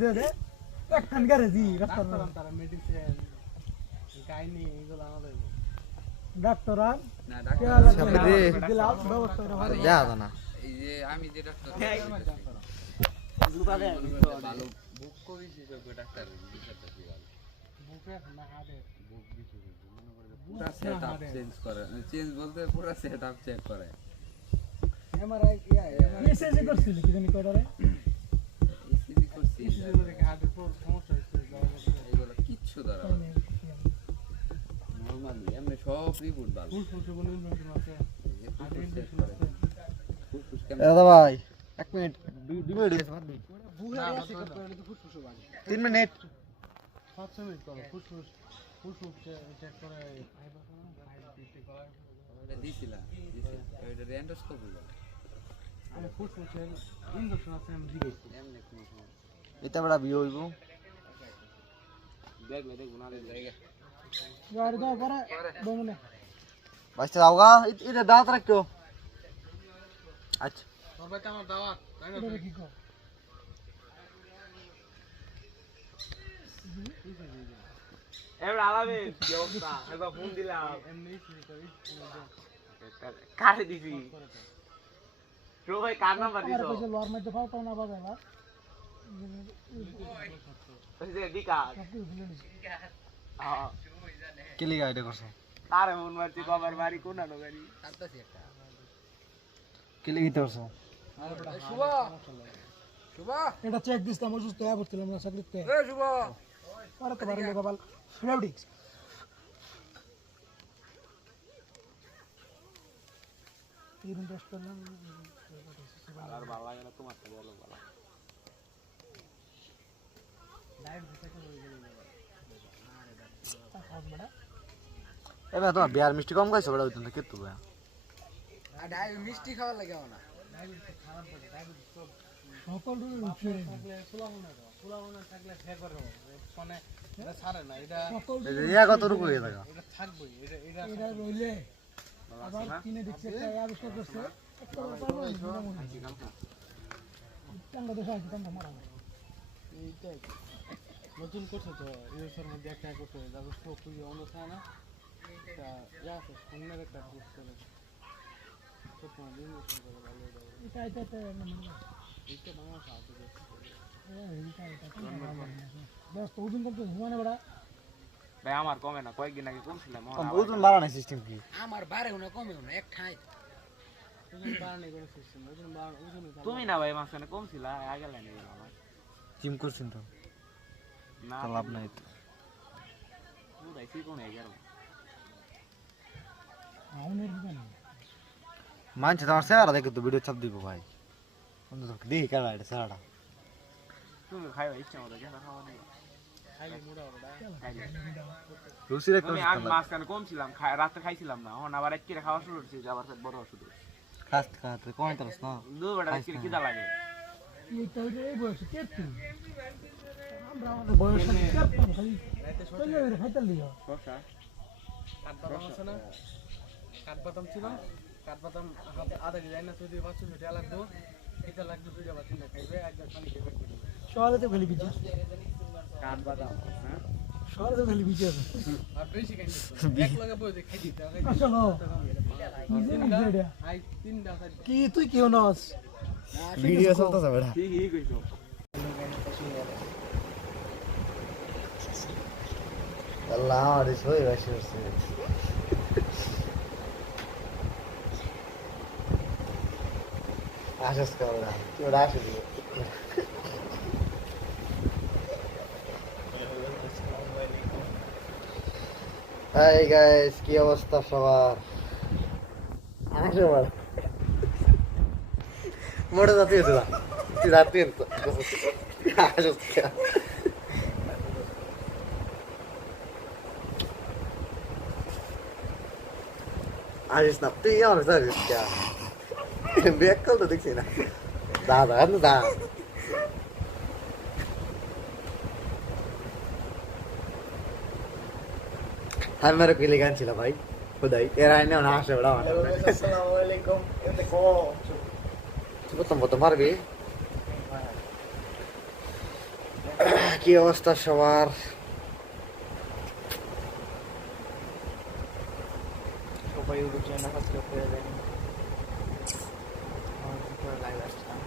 দে দে একখান গ্যারেজি ডাক্তার তারা medicine gynae এগুলো আমাদের ডাক্তার আর না ডাক্তার দিলাম ব্যবস্থা যা না এই যে আমি যে ডাক্তার লুকাবে ভালো বুক করি বিশেষজ্ঞ ডাক্তার বিষয়টা কি ভালো বুকে না হাড়ে বুক বিশেষজ্ঞ মনে করে পুরো সেটআপ চেঞ্জ করে চেঞ্জ বলতে পুরো সেটআপ চেক করে এমআরআই এসএসসি করছিল কি জানি কয়টারে ইসিজি করছি হাড়ের সমস্যা হচ্ছে এগুলো কিচ্ছু ধরা নরমালি এমনি সব রিপোর্ট ভালো ফুসফুসে কোনো ইনফেকশন আছে হাড়ে ইনফেকশন আছে ফুসফুস দাদা ভাই 1 মিনিট 2 মিনিট বুহে আছে করে তো ফুসফুসে বাজে 3 মিনিট 5 মিনিট করো ফুসফুস চেক করে আইবিটি করে এটা দিছিলা এটা এন্ডোস্কোপি বলে আমি ফুসফুসের ইনফেকশন আছে আমি দিয়েছি এমনি কোনো সমস্যা এটা বড় বিয়ে হইব দেখবো না জায়গা গাড়ি দাও পরে বমনে বাইতে যাওগা এটা দাঁত রাখো আচ্ছা সবাই তো আমার দাওয়াত তাই না এটা কি কর এবার আলামে কি অবস্থা একবার ফোন দিলাম এমনি কারে দিছি সবাই কার নাম্বার আর দিছো কইছে লোয়ার মধ্যে ফাও না বাজাবা ওই যে বিকাশ সব কিছু ভুলে নিছি হ্যাঁ কি লিগা এটা করছ কারে মন মারছি বাবার বাড়ি কোন আনো গাড়ি কাটতাছি একটা কি লিগা করছ শুভা শুভা এটা চেক দিছিলাম অসুস্থ হয়ে পড়ছিলাম না চাকরিতে এ শুভা পরে তো বাড়ি লোক বাল রেডি তিন টেস্ট করলাম আর ভালো লাগে না তোমার তো বলো ভালো এবার তোমার বিয়ার মিষ্টি কম খাইছো বড় হইতো না কেতো ভাই আর ডাই মিষ্টি খাওয়া লাগে না সকল রুচি ফুলামনে থাকলে ফে করো ফোনে এটা ছাড়ে না এটা সকল ইয়া কত রুকু হয়ে থাকা এটা থাকবেই এটা এটা রইলে আবার কিনে দেখছে একটা আবিষ্কার করছে একটা টাঙ্গা দেশা আছে টাঙ্গা মারা এইটাই নতুন করছে তো ইউএসের মধ্যে একটা করছে তারপর খুবই অনসা না এটা ইয়া আছে সামনের একটা কোর্স করে ছোট ইনভেস্ট করে ভালো এটা এটা এইটা বাংলা সাহায্য বস তো ওজন করতে ঘুমানে বড়া ভাই আমার কমে না কয়েকদিন আগে কমছিলাম বুঝুন বাড়ানো সিস্টেম কি আমার বাড়েও না কমেও না এক ঠাঁই ওজন বাড়ানো কোনো সিস্টেম ওজন তুমি না ভাই মাঝখানে কমছিলা আগে লাইনে গেল আমার জিম করছেন তো না লাভ নাই তো পুরাই ঠিক হয়ে গেল আউনের দিন মানছে তোমার স্যার দেখে তো ভিডিও চাপ দিব ভাই অন্তত দেখি কেন এটা স্যারটা তুমি খাইবা ইচ্ছা মতো কেন খাওয়া নেই খাইলে মুড়া ওটা রুসির একটা আমি মাঝখানে কমছিলাম রাতে খাইছিলাম না এখন আবার একটু খাওয়া শুরু করছি আবার বড় শুরু খাস্ত খাতে কোন তারস না দুবেলা একটু খিদা লাগে এই তো এই বয়স কে তুই আমরা আমাদের বয়স খালি চলে খাইতে লিও শশা কাঠবাদাম আছে না কাঠবাদাম ছিল কাঠবাদাম আধা কেজি না তুই 500 টাকা লাগবে এটা লাগবে দুইটা বা তিনটা খাইবে একবার পানি খেয়ে পেট ভরবে শহরে তো খালি বিজে কাঠবাদাম হ্যাঁ শহরে তো খালি বিজে আর বেশি খাই না এক লাগা বই খাই দিতে আসলে আই তিনটা খাই কি তুই কি হনস ভিডিও চলতেছে বেটা ঠিক কইছো আল্লাহ আরে সই বাসি হচ্ছে আশাস করলা কি ওরা আসে দিও হাই গাইস কি অবস্থা সবার আসো বড় মোড়ে যাতে দিলা তুই রাতে তো আশাস কর আরিস না তুই আমার সারিস क्या ব্যাক কল তো দেখছি না দাদা দাদা হ্যাঁ মেরে কোই গান ছিল ভাই খুদাই এরা এনে না আসে বড় আসসালামু আলাইকুম এতে কো তুমি তো মারবি কি অবস্থা সবার? সবাই ইউটিউব চ্যানেল সাবস্ক্রাইব করে দেন। আমার লাইভ আসলাম।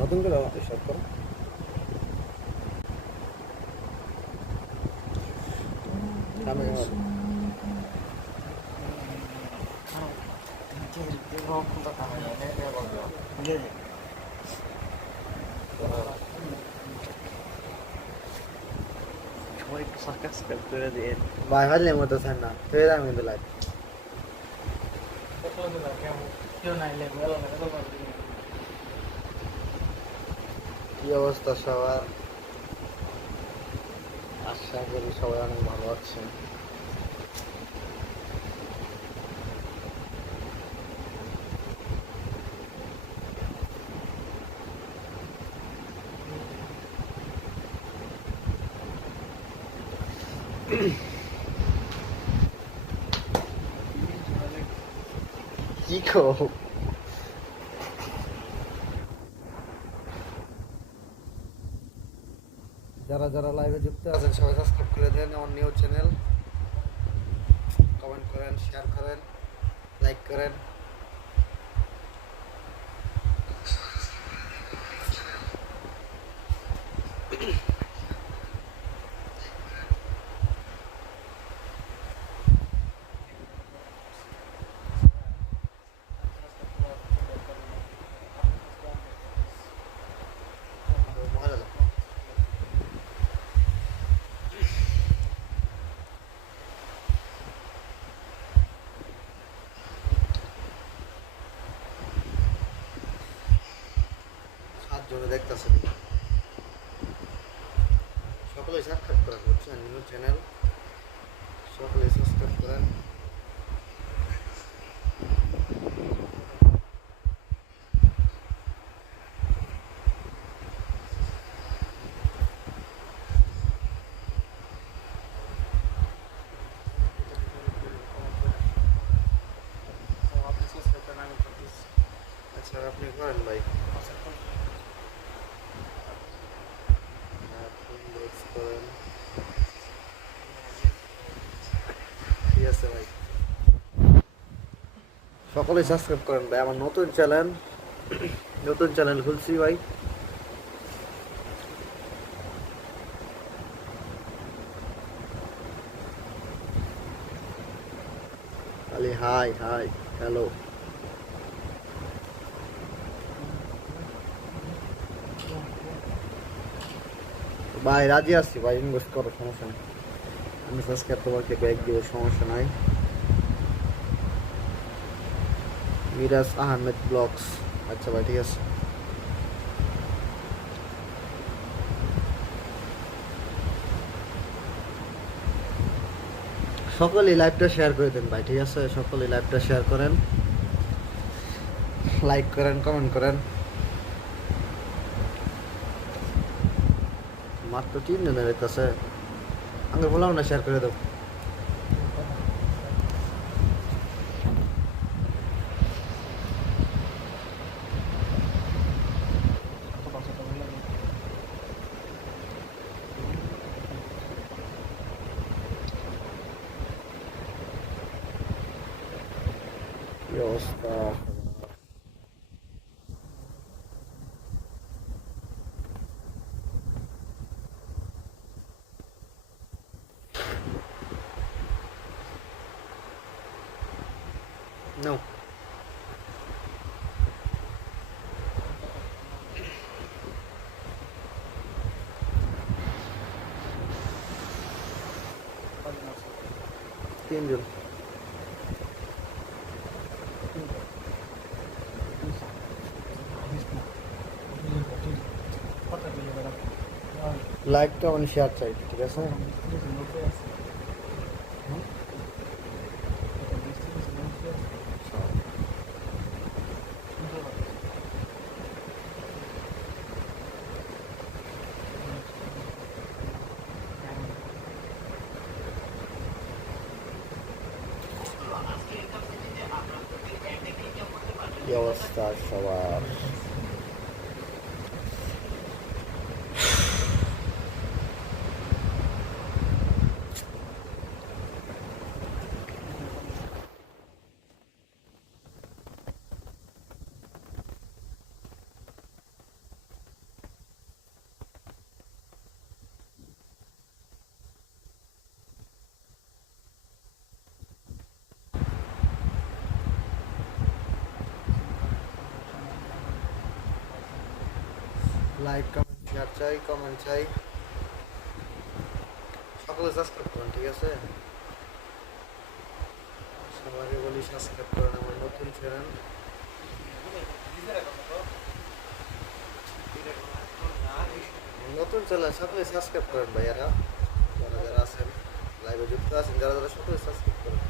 নতুন করে সব করো। সবাই একটু সাবস্ক্রাইব করে দেন। ভাই হারলে মতো চান না তুই আমি কিন্তু লাইভ কেউ নাই লেগে গেল না, কি অবস্থা সবার? আশা করি সবাই অনেক ভালো আছেন। কি খো যারা যারা লাইভে যুক্ত আছেন সবাই সাবস্ক্রাইব করে দেন আমার নিউ চ্যানেল, কমেন্ট করেন, শেয়ার করেন, লাইক করেন। সাতজনে দেখতেছেন, সকলেই সাবস্ক্রাইব করেন, বুঝছেন? নিউ চ্যানেল সকলেই সাবস্ক্রাইব করেন। আচ্ছা আপনি করেন ভাই, করেন, ঠিক আছে ভাই। সকলেই সাবস্ক্রাইব করেন ভাই, আমার নতুন চ্যানেল খুলছি ভাই। খালি হাই হাই হ্যালো। ভাই রাজি আছি ভাই, ইনভেস্ট করো, সমস্যা নেই। আমি সাবস্ক্রাইব তোমাকে ব্যাগ দিব, সমস্যা নাই। মিরাজ আহমেদ ব্লগস, আচ্ছা ভাই ঠিক আছে। সকলেই লাইভটা শেয়ার করে দেন ভাই, ঠিক আছে? সকলেই লাইভটা শেয়ার করেন, লাইক করেন, কমেন্ট করেন। মাত্র 3 জনের দেখতেছে, আমি বললাম না শেয়ার করে দেবো। কি অবস্থা? নাও তিনজন লাইক কমেন্ট শেয়ার চাই ঠিক আছে কি অবস্থা সবার লাইক কমেন্ট শেয়ার চাই কমেন্ট চাই সকলে সাবস্ক্রাইব করুন ঠিক আছে সবাইকে বলি সাবস্ক্রাইব করুন আমার নতুন চ্যানেল নতুন চ্যানেল সকলে সাবস্ক্রাইব করেন ভাইয়ারা যারা যারা আছেন লাইভে যুক্ত আছেন যারা যারা সকলে সাবস্ক্রাইব করেন